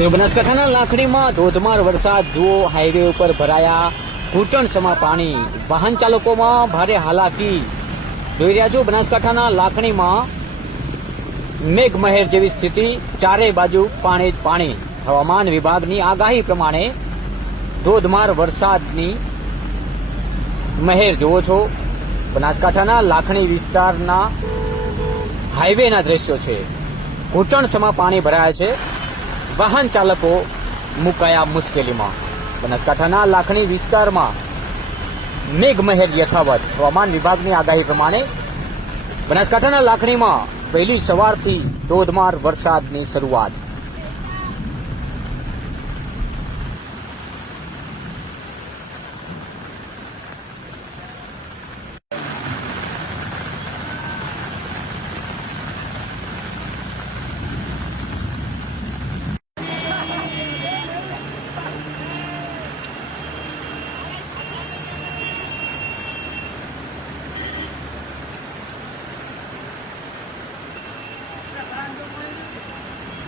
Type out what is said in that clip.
તો બનાસકાંઠાના લાખણીમાં ધોધમાર વરસાદ જુઓ, હાઈવે ઉપર ભરાયા ઘૂંટણસમા પાણી, વાહન ચાલકોમાં ભારે હાલાકી. જોઈ રહ્યા છો બનાસકાંઠાના લાખણીમાં મેઘમહેર જેવી સ્થિતિ, ચારે બાજુ પાણી જ પાણી. હવામાન વિભાગની આગાહી પ્રમાણે ધોધમાર વરસાદની મહેર જુઓ છો. બનાસકાંઠાના લાખણી વિસ્તારના હાઈવેના દ્રશ્યો છે. ઘૂંટણસમા પાણી ભરાયા છે, વાહન ચાલકો મુકાયા મુશ્કેલીમાં. બનાસકાંઠાના લાખણી વિસ્તારમાં મેઘમહેર યથાવત. હવામાન વિભાગની આગાહી પ્રમાણે બનાસકાંઠાના લાખણીમાં વહેલી સવારથી ધોધમાર વરસાદની શરૂઆત.